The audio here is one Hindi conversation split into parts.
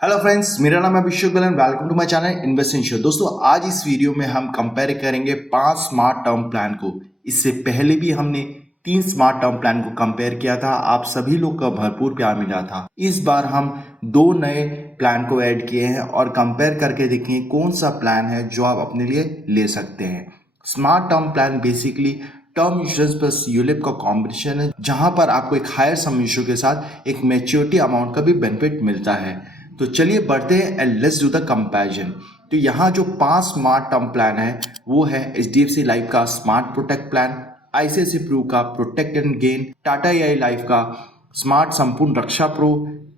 हेलो फ्रेंड्स, मेरा नाम है Abhishek Goyal. Welcome to my channel invest in sure. दोस्तों, आज इस वीडियो में हम कंपेयर करेंगे 5 स्मार्ट टर्म प्लान को। इससे पहले भी हमने 3 स्मार्ट टर्म प्लान को कंपेयर किया था। आप सभी लोग का भरपूर प्यार मिला था। इस बार हम 2 नए प्लान को ऐड किए हैं और कंपेयर करके देखेंगे कौन सा प्लान है जो आप अपने लिए ले सकते हैं। Smart term plan basically term insurance plus ULIP का कॉम्बिनेशन है, जहां पर आपको एक हायर सम इंश्योर के साथ एक मैच्योरिटी अमाउंट का भी बेनिफिट मिलता है। तो चलिए बढ़ते हैं and let's do the comparison. तो यहाँ जो 5 स्मार्ट टर्म प्लान है वो है HDFC लाइफ का smart protect plan, ICICI Pru का protect and gain, Tata AI life का smart Sampoorna Raksha pro,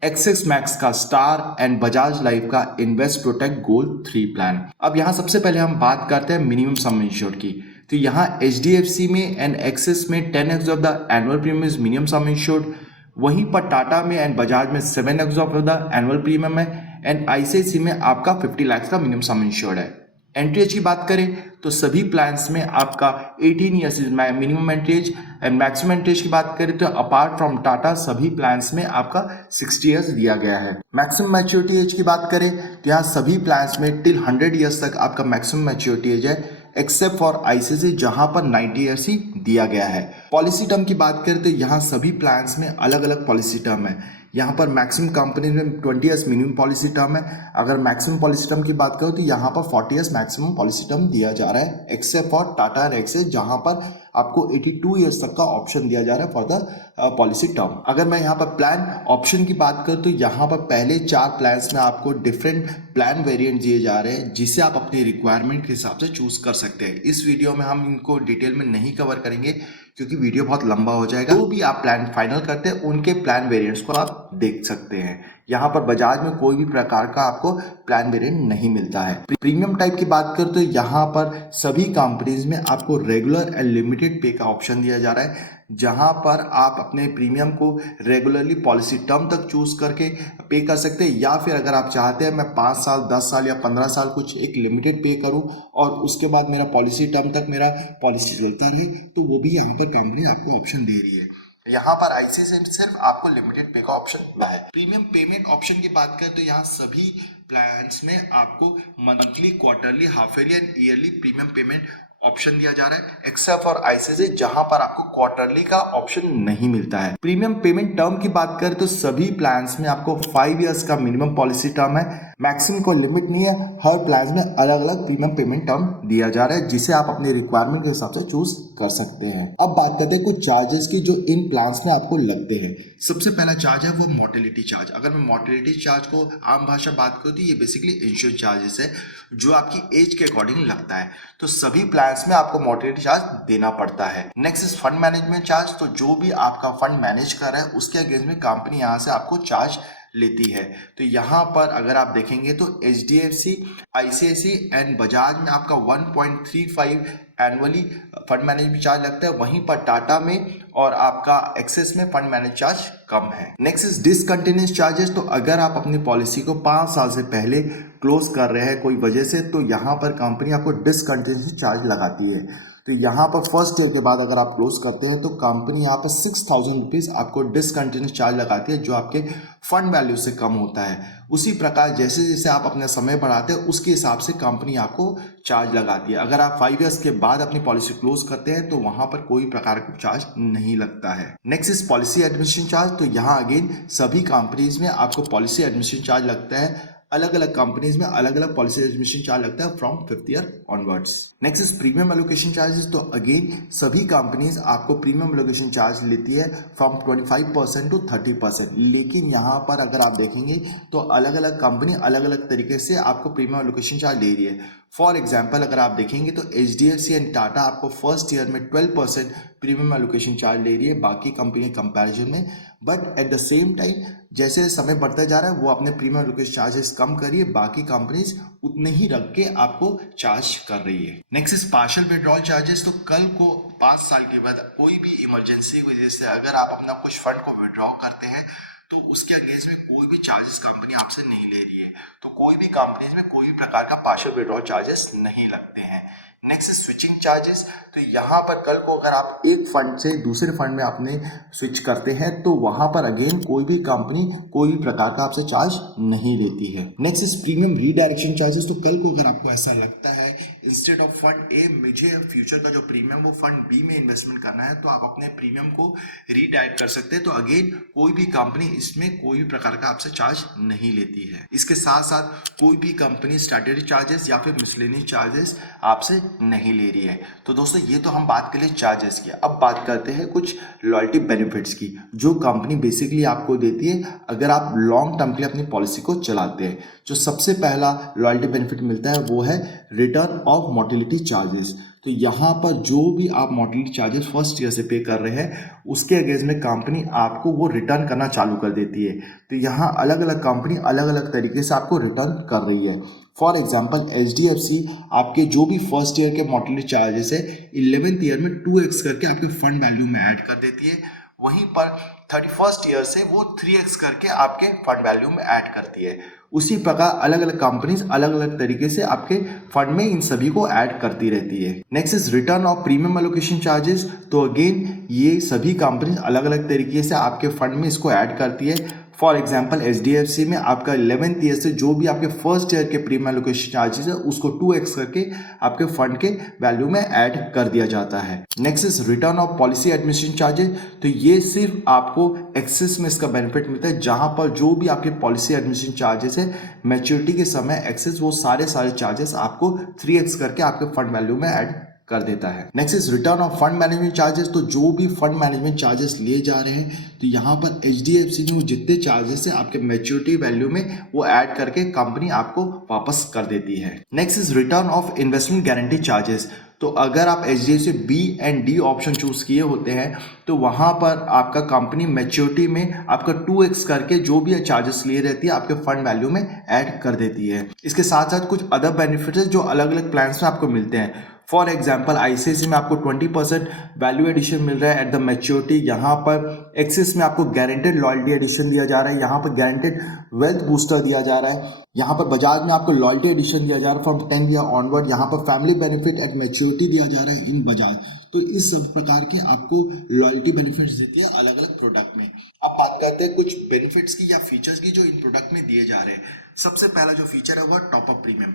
Axis Max का स्टार एंड बजाज लाइफ का इन्वेस्ट प्रोटेक्ट गोल्ड 3 प्लान। अब यहाँ सबसे पहले हम बात करते हैं मिनिमम सम इंश्योर्ड की। तो यहाँ HDFC में एंड एक्सिस में 10x of the annual premium is minimum sum insured, वहीं पर टाटा में एंड बजाज में 7x of the annual premium है एंड ICICI में आपका 50 लाख का मिनिमम सम इंश्योर्ड है। एंट्री एज की बात करें तो सभी प्लान्स में आपका 18 years is minimum entry age and maximum entry age की बात करें तो अपार्ट फ्रॉम टाटा सभी प्लान्स में आपका 60 ईयर्स दिया गया है। मैक्सिमम मैच्योरिटी एज की बात करें तो यहाँ सभी प्लान्स में टिल 100 ईयर्स तक आपका मैक्सिमम मैच्योरिटी एज है, एक्सेप्ट फॉर ICICI जहां पर 90 ईयर्स ही दिया गया है। पॉलिसी टर्म की बात करें तो यहाँ सभी प्लान्स में अलग अलग पॉलिसी टर्म है। यहाँ पर मैक्सिमम कंपनी में 20 ईयर्स मिनिमम पॉलिसी टर्म है। अगर मैक्सिमम पॉलिसी टर्म की बात करो तो यहाँ पर 40 ईयर्स मैक्सिमम पॉलिसी टर्म दिया जा रहा है, except for Tata and axis जहां पर आपको 82 ईयर्स तक का ऑप्शन दिया जा रहा है फॉर द पॉलिसी टर्म। अगर मैं यहाँ पर प्लान ऑप्शन की बात करूँ तो यहाँ पर पहले 4 प्लान्स में आपको डिफरेंट प्लान वेरिएंट दिए जा रहे हैं, जिसे आप अपनी रिक्वायरमेंट के हिसाब से चूज कर सकते हैं। इस वीडियो में हम इनको डिटेल में नहीं कवर करेंगे क्योंकि वीडियो बहुत लंबा हो जाएगा। जो भी आप प्लान फाइनल करते हैं उनके प्लान वेरिएंट्स को आप देख सकते हैं। यहाँ पर बजाज में कोई भी प्रकार का आपको प्लान वेरिएंट नहीं मिलता है। प्रीमियम टाइप की बात करें तो यहाँ पर सभी कंपनीज में आपको रेगुलर एंड लिमिटेड पे का ऑप्शन दिया जा रहा है, जहां पर आप अपने प्रीमियम को रेगुलरली पॉलिसी टर्म तक चूज करके पे कर सकते हैं, या फिर अगर आप चाहते हैं मैं 5 साल 10 साल या 15 साल कुछ एक लिमिटेड पे करूं और उसके बाद मेरा पॉलिसी टर्म तक मेरा पॉलिसी चलता रहे, तो वो भी यहाँ पर कंपनी आपको ऑप्शन दे रही है। यहाँ पर ICICI सिर्फ आपको लिमिटेड पे का ऑप्शन मिला है। प्रीमियम पेमेंट ऑप्शन की बात करें तो यहाँ सभी प्लान्स में आपको monthly, quarterly, half yearly and yearly premium payment option दिया जा रहा है, एक्सेप्ट फॉर ICICI जहां पर आपको क्वार्टरली का ऑप्शन नहीं मिलता है। प्रीमियम पेमेंट टर्म की बात करें तो सभी प्लान्स में आपको 5 इयर्स का मिनिमम पॉलिसी टर्म है, मैक्सिमम कोई लिमिट नहीं है। हर प्लान में अलग अलग प्रीमियम पेमेंट टर्म दिया जा रहा है, जिसे आप अपने रिक्वायरमेंट के हिसाब से चूज कर सकते हैं। अब बात करते हैं कुछ चार्जेस की जो इन प्लान्स में आपको लगते हैं। सबसे पहला चार्ज है वो मोर्टेलिटी चार्ज। अगर मैं मोर्टेलिटी चार्ज को आम भाषा बात करूँ तो ये बेसिकली इंश्योरेंस चार्जेस है जो आपकी एज के अकॉर्डिंग लगता है। तो सभी प्लान्स में आपको मोर्टेलिटी चार्ज देना पड़ता है। Next is fund management charge. तो जो भी आपका फंड मैनेज कर रहा है उसके अगेंस्ट में कंपनी यहाँ से आपको चार्ज लेती है। तो यहाँ पर अगर आप देखेंगे तो HDFC, ICICI एंड बजाज में आपका 1.35 एनुअली फंड मैनेजमेंट चार्ज लगता है, वहीं पर टाटा में और आपका एक्सिस में फंड मैनेज चार्ज कम है। Next is discontinuous charges. तो अगर आप अपनी पॉलिसी को 5 साल से पहले क्लोज कर रहे हैं कोई वजह से, तो यहाँ पर कंपनी आपको डिसकंटिन्यूअस चार्ज लगाती है। तो यहाँ पर फर्स्ट ईयर के बाद अगर आप क्लोज करते हैं तो कंपनी यहाँ पर 6,000 रुपीज़ आपको डिसकंटिन्यूस चार्ज लगाती है, जो आपके फंड वैल्यू से कम होता है। उसी प्रकार जैसे जैसे आप अपना समय बढ़ाते हैं उसके हिसाब से कंपनी आपको चार्ज लगाती है। अगर आप 5 इयर्स के बाद अपनी पॉलिसी क्लोज करते हैं तो वहां पर कोई प्रकार का चार्ज नहीं लगता है। Next is policy administration charge. तो यहाँ अगेन सभी कंपनीज में आपको पॉलिसी एडमिनिस्ट्रेशन चार्ज लगता है। अलग अलग कंपनीज में अलग अलग पॉलिसी एडमिनिस्ट्रेशन चार्ज लगता है from 5th year onwards. Next is premium allocation charges. तो अगेन सभी कंपनीज आपको प्रीमियम एलोकेशन चार्ज लेती है फ्रॉम 25% टू 30%, लेकिन यहाँ पर अगर आप देखेंगे तो अलग अलग कंपनी अलग अलग तरीके से आपको प्रीमियम एलोकेशन चार्ज ले रही है। फॉर एग्जाम्पल अगर आप देखेंगे तो HDFC एंड टाटा आपको फर्स्ट ईयर में 12% प्रीमियम एलोकेशन चार्ज ले रही है बाकी कंपनी कंपैरिजन में, but at the same time जैसे समय बढ़ता जा रहा है वो अपने प्रीमियम एलोकेशन चार्जेस कम कर रही है, बाकी कंपनीज उतने ही रख के आपको चार्ज कर रही है। Next is partial withdrawal charges. तो कल को 5 साल के बाद कोई भी इमरजेंसी की वजह से अगर आप अपना कुछ फंड को विड्रॉ करते हैं तो उसके अगेंस्ट में कोई भी चार्जेस कंपनी आपसे नहीं ले रही है। तो कोई भी कंपनीज में कोई भी प्रकार का पार्शियल विड्रॉल चार्जेस नहीं लगते हैं। Next switching charges. तो यहाँ पर कल को अगर आप एक फंड से दूसरे फंड में आपने स्विच करते हैं तो वहां पर अगेन कोई भी कंपनी कोई भी प्रकार का आपसे चार्ज नहीं लेती है। Next is premium redirection charges. तो कल को अगर आपको ऐसा लगता है इंस्टेड ऑफ फंड ए मुझे फ्यूचर का जो प्रीमियम वो फंड बी में इन्वेस्टमेंट करना है, तो आप अपने प्रीमियम को रीडायरेक्ट कर सकते हैं। तो अगेन कोई भी कंपनी इसमें कोई भी प्रकार का आपसे चार्ज नहीं लेती है। इसके साथ साथ कोई भी कंपनी स्टैट्यूटरी चार्जेस या फिर मिसलेनियस चार्जेस आपसे नहीं ले रही है। तो दोस्तों ये तो हम बात कर लिए चार्जेस की। अब बात करते हैं कुछ लॉयल्टी बेनिफिट्स की जो कंपनी बेसिकली आपको देती है अगर आप लॉन्ग टर्म के लिए अपनी पॉलिसी को चलाते हैं। जो सबसे पहला लॉयल्टी बेनिफिट मिलता है वो है रिटर्न ऑफ मोर्टेलिटी चार्जेस। तो यहाँ पर जो भी आप मोर्टेलिटी चार्जेस फर्स्ट ईयर से पे कर रहे हैं उसके अगेंस्ट में कंपनी आपको वो रिटर्न करना चालू कर देती है। तो यहाँ अलग अलग कंपनी अलग अलग तरीके से आपको रिटर्न कर रही है। फॉर एग्जाम्पल HDFC आपके जो भी फर्स्ट ईयर के मोर्टेलिटी चार्जेस है 11th ईयर में 2x करके आपके फंड वैल्यू में ऐड कर देती है। वहीं पर 31st ईयर से वो 3x करके आपके फंड वैल्यू में ऐड करती है। उसी प्रकार अलग अलग कंपनीज अलग अलग तरीके से आपके फंड में इन सभी को ऐड करती रहती है। Next is return of premium allocation charges. तो अगेन ये सभी कंपनीज अलग अलग तरीके से आपके फंड में इसको ऐड करती है। फॉर एग्जाम्पल HDFC में आपका 11th ईयर से जो भी आपके फर्स्ट ईयर के प्रीमियम एलोकेशन चार्जेस है उसको 2x करके आपके फंड के वैल्यू में ऐड कर दिया जाता है। Next is return of policy administration charges. तो ये सिर्फ आपको एक्सेस में इसका बेनिफिट मिलता है जहां पर जो भी आपके पॉलिसी एडमिनिस्ट्रेशन चार्जेस है मैच्योरिटी के समय एक्सेस वो सारे चार्जेस आपको 3x करके आपके फंड वैल्यू में ऐड कर देता है। Next is return of fund management charges. तो जो भी फंड मैनेजमेंट चार्जेस लिए जा रहे हैं तो यहाँ पर HDFC ने वो जितने चार्जेस है आपके मैच्योरिटी वैल्यू में वो ऐड करके कंपनी आपको वापस कर देती है। Next is return of investment guarantee charges. तो अगर आप HDFC B and D option choose किए होते हैं तो वहां पर आपका कंपनी मैच्योरिटी में आपका 2x करके जो भी चार्जेस लिए रहती है आपके फंड वैल्यू में ऐड कर देती है। इसके साथ साथ कुछ अदर बेनिफिट्स जो अलग अलग प्लान्स में आपको मिलते हैं। फॉर एग्जाम्पल ICICI में आपको 20% वैल्यू एडिशन मिल रहा है एट द मैच्योरिटी। यहाँ पर एक्सिस में आपको गारंटेड लॉयल्टी एडिशन दिया जा रहा है। यहाँ पर गारंटेड वेल्थ बूस्टर दिया जा रहा है। यहाँ पर बजाज में आपको लॉयल्टी एडिशन दिया जा रहा है फ्रॉम 10 ईयर ऑनवर्ड। यहाँ पर फैमिली बेनिफिट एट मैच्योरिटी दिया जा रहा है इन बजाज। तो इस सब प्रकार के आपको लॉयल्टी बेनिफिट्स देती है अलग अलग प्रोडक्ट में। अब बात करते हैं कुछ बेनिफिट्स की या फीचर्स की जो इन प्रोडक्ट में दिए जा रहे हैं। सबसे पहला जो फीचर है वो टॉप अप प्रीमियम।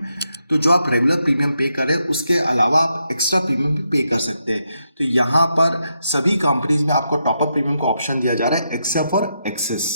तो जो आप रेगुलर प्रीमियम पे करें उसके अलावा आप एक्स्ट्रा प्रीमियम भी पे कर सकते हैं। तो यहाँ पर सभी कंपनीज में आपको टॉप अप प्रीमियम का ऑप्शन दिया जा रहा है except for Axis.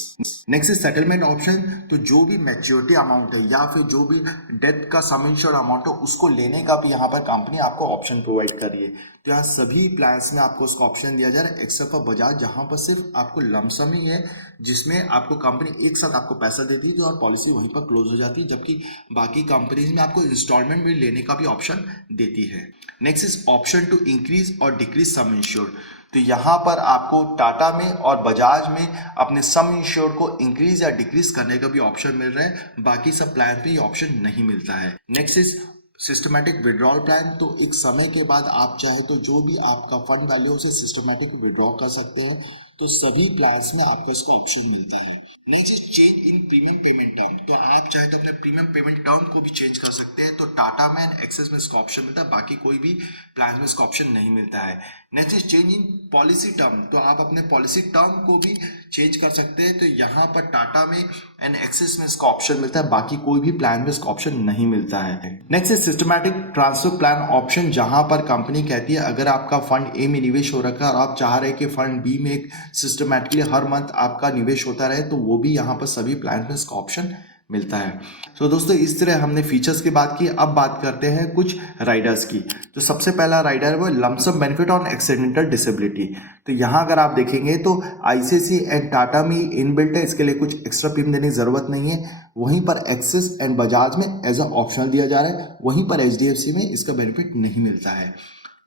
Next is settlement option. तो जो भी मैच्योरिटी अमाउंट है या फिर जो भी डेट का सम इंश्योर्ड अमाउंट है उसको लेने का भी यहाँ पर कंपनी आपको ऑप्शन प्रोवाइड कर रही है। तो यहाँ सभी प्लान्स में आपको उसका ऑप्शन दिया जा रहा है एक्सेप्ट फॉर बजाज जहाँ पर सिर्फ आपको लमसम ही है जिसमें आपको कंपनी एक साथ आपको पैसा देती है और पॉलिसी वहीं पर क्लोज हो जाती है, जबकि बाकी कंपनीज में आपको इंस्टॉलमेंट में लेने का भी ऑप्शन देती है। Next is option to increase और डिक्रीज सम इंश्योर्ड। तो यहाँ पर आपको टाटा में और बजाज में अपने सम इंश्योर्ड को इंक्रीज या डिक्रीज करने का भी ऑप्शन मिल रहा है, बाकी सब प्लान में ये ऑप्शन नहीं मिलता है। Next is systematic withdrawal plan. तो एक समय के बाद आप चाहे तो जो भी आपका फंड वैल्यू उसे सिस्टमैटिक विड्रॉ कर सकते हैं। तो सभी प्लान्स में आपको इसका ऑप्शन मिलता है। Next is change in premium payment term. तो आप चाहे तो अपने प्रीमियम पेमेंट टर्म को भी चेंज कर सकते हैं। तो टाटा में एंड एक्सेस में इसका ऑप्शन मिलता है, बाकी कोई भी प्लान में इसका ऑप्शन नहीं मिलता है। Next is change in policy term. तो आप अपने पॉलिसी टर्म को भी चेंज कर सकते हैं। तो यहाँ पर टाटा में एंड एक्सेस में इसका ऑप्शन मिलता है, बाकी कोई भी प्लान में इसका ऑप्शन नहीं मिलता है। Next is systematic transfer plan option, जहां पर कंपनी कहती है अगर आपका फंड ए में निवेश हो रखा है और आप चाह रहे हैं कि फंड बी में एक सिस्टमैटिकली हर मंथ आपका निवेश होता रहे, तो वो भी यहाँ पर सभी प्लान में इसका ऑप्शन मिलता है। तो दोस्तों इस तरह हमने फीचर्स की बात की। अब बात करते हैं कुछ राइडर्स की। तो सबसे पहला राइडर है वो lump sum benefit on accidental disability. तो यहाँ अगर आप देखेंगे तो ICICI एंड टाटा में इनबिल्ट है, इसके लिए कुछ एक्स्ट्रा प्रीमियम देने की जरूरत नहीं है। वहीं पर एक्सिस एंड बजाज में एज अ ऑप्शनल दिया जा रहा है, वहीं पर HDFC में इसका बेनिफिट नहीं मिलता है।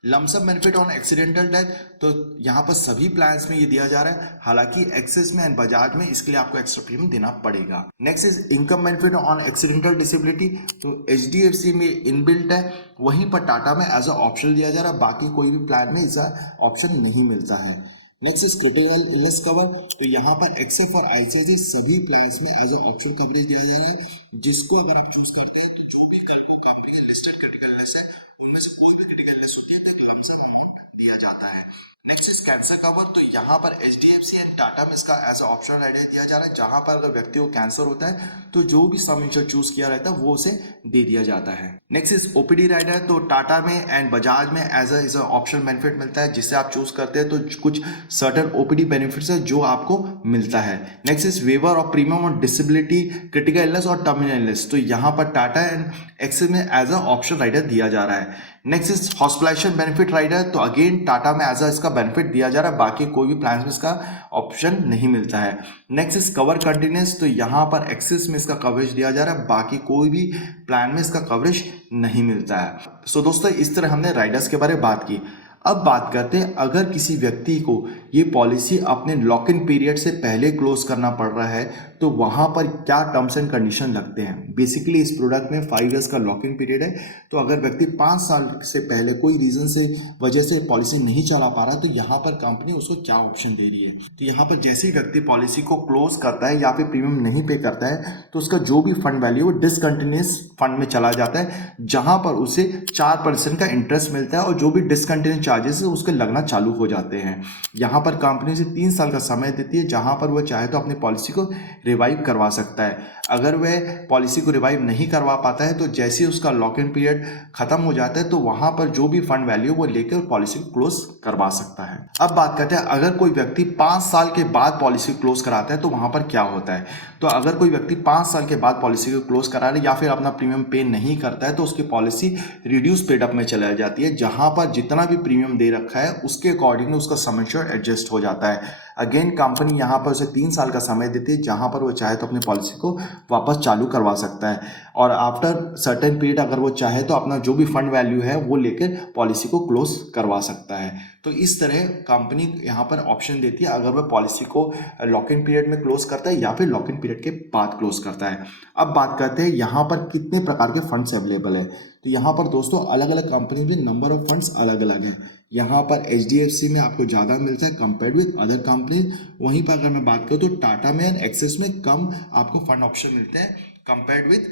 Lump sum benefit on accidental death, तो यहाँ पर सभी प्लान्स में ये दिया जा रहा है, हालांकि एक्सिस में एंड बजाज में इसके लिए आपको एक्स्ट्रा प्रीमियम देना पड़ेगा। Next is income benefit on accidental disability. तो HDFC में इनबिल्ट है, वहीं पर टाटा में एज अ ऑप्शन दिया जा रहा है, बाकी कोई भी प्लान में इसका ऑप्शन नहीं मिलता है। Next is critical illness cover. तो यहाँ पर एक्सेप्ट फॉर आईसीआईसीआई सभी प्लान्स में एज अ ऑप्शन कवरेज दिया जाएगा, जिसको अगर आप चूज करते हैं तो जो भी कल को कंपनी का लिस्टेड क्रिटिकल इलनेस है उनमें से कोई भी क्रिटिकल इलनेस होती है तो लमसम अमाउंट दिया जाता है। Next is cancer cover. तो यहाँ पर एचडीएफसी एंड टाटा में इसका एज ऑप्शनल आइडिया दिया जा रहा है, जहां पर अगर व्यक्ति को कैंसर होता है तो जो भी सम इंश्योर चूज किया रहता है वो उसे दे दिया जाता है। Next is OPD rider. तो टाटा में एंड बजाज में एज इज ऑप्शनल बेनिफिट मिलता है, जिससे आप चूज करते हैं तो कुछ सर्टन ओपीडी बेनिफिट्स है जो आपको मिलता है। Next is waiver of premium on disability, critical illness और टर्मिनल इलनेस। तो यहाँ पर टाटा एंड एक्सिस में एज अ ऑप्शन राइडर दिया जा रहा है। Next is hospitalisation benefit rider. तो अगेन टाटा में एज अ इसका बेनिफिट दिया जा रहा है, बाकी कोई भी प्लान में इसका ऑप्शन नहीं मिलता है। Next is cover continuous. तो यहाँ पर एक्सिस में इसका कवरेज दिया जा रहा है, बाकी कोई भी प्लान में इसका कवरेज नहीं मिलता है। सो दोस्तों इस तरह हमने राइडर्स के बारे में बात की। अब बात करते हैं अगर किसी व्यक्ति को ये पॉलिसी अपने लॉक इन पीरियड से पहले क्लोज करना पड़ रहा है तो वहां पर क्या टर्म्स एंड कंडीशन लगते हैं। बेसिकली इस प्रोडक्ट में 5 इयर्स का लॉक इन पीरियड है, तो अगर व्यक्ति 5 साल से पहले कोई रीजन से वजह से पॉलिसी नहीं चला पा रहा तो यहाँ पर कंपनी उसको क्या ऑप्शन दे रही है। तो यहाँ पर जैसे ही व्यक्ति पॉलिसी को क्लोज करता है या फिर प्रीमियम नहीं पे करता है तो उसका जो भी फंड वैल्यू वो डिसकंटिन्यूस फंड में चला जाता है, जहां पर उसे 4% का इंटरेस्ट मिलता है और जो भी डिसकंटिन्यूस चार्जेस है उसके लगना चालू हो जाते हैं। यहाँ पर कंपनी से 3 साल का समय देती है, जहां पर वह चाहे तो अपनी पॉलिसी को रिवाइव करवा सकता है। अगर वह पॉलिसी को रिवाइव नहीं करवा पाता है तो जैसे उसका लॉक इन पीरियड खत्म हो जाता है तो वहां पर जो भी फंड वैल्यू वो लेकर पॉलिसी को क्लोज करवा सकता है। अब बात करते हैं अगर कोई व्यक्ति 5 साल के बाद पॉलिसी क्लोज कराता है तो वहां पर क्या होता है। तो अगर कोई व्यक्ति 5 साल के बाद पॉलिसी को क्लोज करा रहा है या फिर अपना प्रीमियम पे नहीं करता है तो उसकी पॉलिसी रिड्यूस पेड अप में चला जाती है, जहां पर जितना भी प्रीमियम दे रखा है उसके अकॉर्डिंग उसका सम इंश्योर्ड एडजस्ट हो जाता है। अगेन कंपनी यहाँ पर उसे 3 साल का समय देती है, जहां पर वो चाहे तो अपनी पॉलिसी को वापस चालू करवा सकता है और आफ्टर सर्टेन पीरियड अगर वो चाहे तो अपना जो भी फंड वैल्यू है वो लेकर पॉलिसी को क्लोज करवा सकता है। तो इस तरह कंपनी यहाँ पर ऑप्शन देती है अगर वह पॉलिसी को लॉक इन पीरियड में क्लोज करता है या फिर लॉक इन पीरियड के बाद क्लोज करता है। अब बात करते हैं यहाँ पर कितने प्रकार के फंड्स अवेलेबल है। तो यहाँ पर दोस्तों अलग अलग कंपनी में नंबर ऑफ फंड्स अलग अलग है। यहाँ पर एचडीएफसी में आपको ज़्यादा मिलता है कंपेयर विद अदर कंपनी। वहीं पर अगर मैं बात करूँ तो टाटा में एंड एक्सिस में कम आपको फंड ऑप्शन मिलते हैं compared with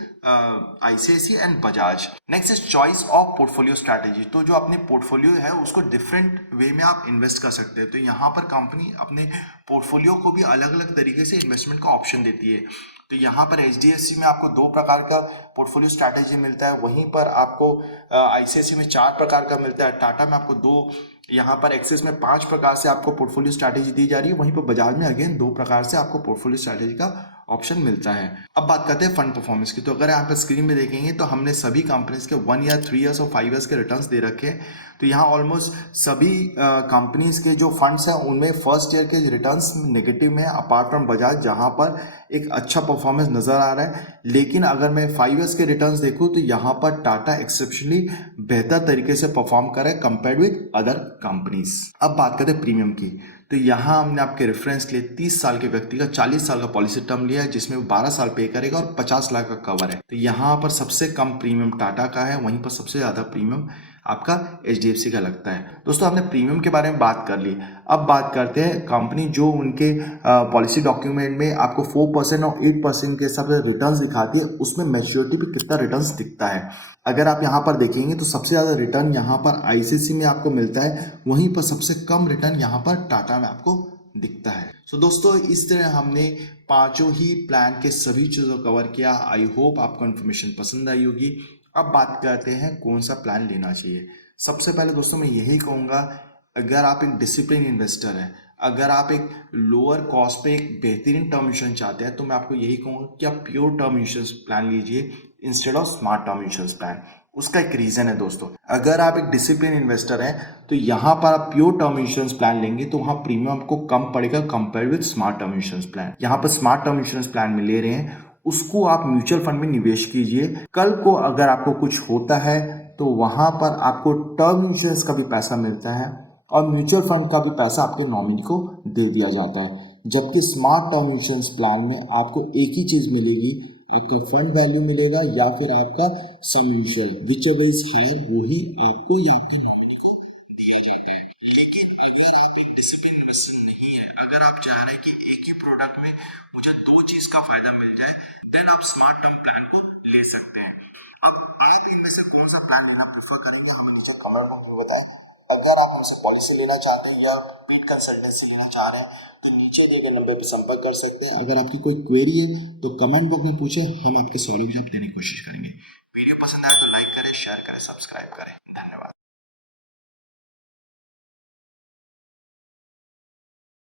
ICICI and Bajaj. Next is choice of portfolio strategy. तो जो अपने पोर्टफोलियो है उसको डिफरेंट वे में आप इन्वेस्ट कर सकते हैं। तो यहाँ पर कंपनी अपने पोर्टफोलियो को भी अलग अलग तरीके से इन्वेस्टमेंट का ऑप्शन देती है। तो यहाँ पर एचडीएफसी में आपको 2 प्रकार का पोर्टफोलियो स्ट्रैटेजी मिलता है, वहीं पर आपको आईसीआईसीआई में 4 प्रकार का मिलता है, टाटा में आपको 2, यहाँ पर एक्सिस में 5 प्रकार से आपको पोर्टफोलियो स्ट्रैटेजी दी जा रही है, वहीं पर बजाज में अगेन 2 प्रकार से आपको पोर्टफोलियो स्ट्रैटेजी का ऑप्शन मिलता है। अब बात करते हैं फंड परफॉर्मेंस की। तो अगर यहाँ पर स्क्रीन में देखेंगे तो हमने सभी कंपनीज के 1 ईयर, 3 ईयर्स और 5 ईयर्स के रिटर्न्स दे रखे हैं। तो यहाँ ऑलमोस्ट सभी कंपनीज के जो फंड्स हैं उनमें फर्स्ट ईयर के रिटर्न्स नेगेटिव में है, अपार्ट फ्रॉम बजाज जहाँ पर एक अच्छा परफॉर्मेंस नजर आ रहा है। लेकिन अगर मैं 5 ईयर्स के रिटर्न्स देखूँ तो यहाँ पर टाटा एक्सेप्शनली बेहतर तरीके से परफॉर्म कर रहा है कंपेयर्ड विद अदर कंपनीज। अब बात करते हैं प्रीमियम की। तो यहाँ हमने आपके रेफरेंस के लिए 30 साल के व्यक्ति का 40 साल का पॉलिसी टर्म लिया है, जिसमें वो 12 साल पे करेगा और 50 लाख का कवर है। तो यहाँ पर सबसे कम प्रीमियम टाटा का है, वहीं पर सबसे ज़्यादा प्रीमियम आपका एचडीएफसी का लगता है। दोस्तों हमने प्रीमियम के बारे में बात कर ली। अब बात करते हैं कंपनी जो उनके पॉलिसी डॉक्यूमेंट में आपको 4% और 8% के हिसाब से रिटर्न्स दिखाती है, उसमें मैच्योरिटी पे कितना रिटर्न्स दिखता है। अगर आप यहाँ पर देखेंगे तो सबसे ज़्यादा रिटर्न यहाँ पर आईसीआईसीआई में आपको मिलता है, वहीं पर सबसे कम रिटर्न यहाँ पर टाटा में आपको दिखता है। सो दोस्तों इस तरह हमने पांचों ही प्लान के सभी चीज़ों को कवर किया। आई होप आपको इन्फॉर्मेशन पसंद आई होगी। अब बात करते हैं कौन सा प्लान लेना चाहिए। सबसे पहले दोस्तों मैं यही कहूँगा, अगर आप एक डिसिप्लिन इन्वेस्टर हैं, अगर आप एक लोअर कॉस्ट पे एक बेहतरीन टर्म इंश्योरेंस चाहते हैं तो मैं आपको यही कहूँगा कि आप प्योर टर्म इंश्योरेंस प्लान लीजिए instead of smart term insurance plan. उसका एक रीजन है दोस्तों, अगर आप एक डिसिप्लिन इन्वेस्टर हैं तो यहाँ पर आप प्योर टर्म इंश्योरेंस प्लान लेंगे तो वहाँ प्रीमियम आपको कम पड़ेगा compare with smart term insurance plan. यहाँ पर स्मार्ट टर्म इंश्योरेंस प्लान में ले रहे हैं उसको आप म्यूचुअल फंड में निवेश कीजिए। कल को अगर आपको कुछ होता है तो वहां पर आपको टर्म इंश्योरेंस का भी पैसा मिलता है और म्यूचुअल फंड का भी पैसा आपके नॉमिनी को दे दिया जाता है। जबकि स्मार्ट टर्म इंश्योरेंस प्लान में आपको एक ही चीज मिलेगी, आपका फंड वैल्यू मिलेगा या फिर आपका sum insure whichever is higher, वही आपको या आपके नॉमिनी को दिया जाता है। लेकिन अगर आप एक डिसिप्लिन पसंद नहीं है, अगर आप चाह रहे हैं कि एक ही प्रोडक्ट में मुझे दो चीज का फायदा मिल जाए, देन आप स्मार्ट टर्म प्लान को ले सकते हैं। अब आप इनमें से कौन सा प्लान लेना प्रेफर करेंगे हमें नीचे कमेंट बॉक्स में बताएं। अगर आप हमसे पॉलिसी लेना चाहते हैं या पेड कंसल्टेंसी लेना चाह रहे हैं तो नीचे दिए गए नंबर पर संपर्क कर सकते हैं। अगर आपकी कोई क्वेरी है तो कमेंट बॉक्स में पूछें, हम आपके सॉल्यूशन देने की कोशिश करेंगे। वीडियो पसंद आए तो लाइक करें, शेयर करें, सब्सक्राइब करें। धन्यवाद।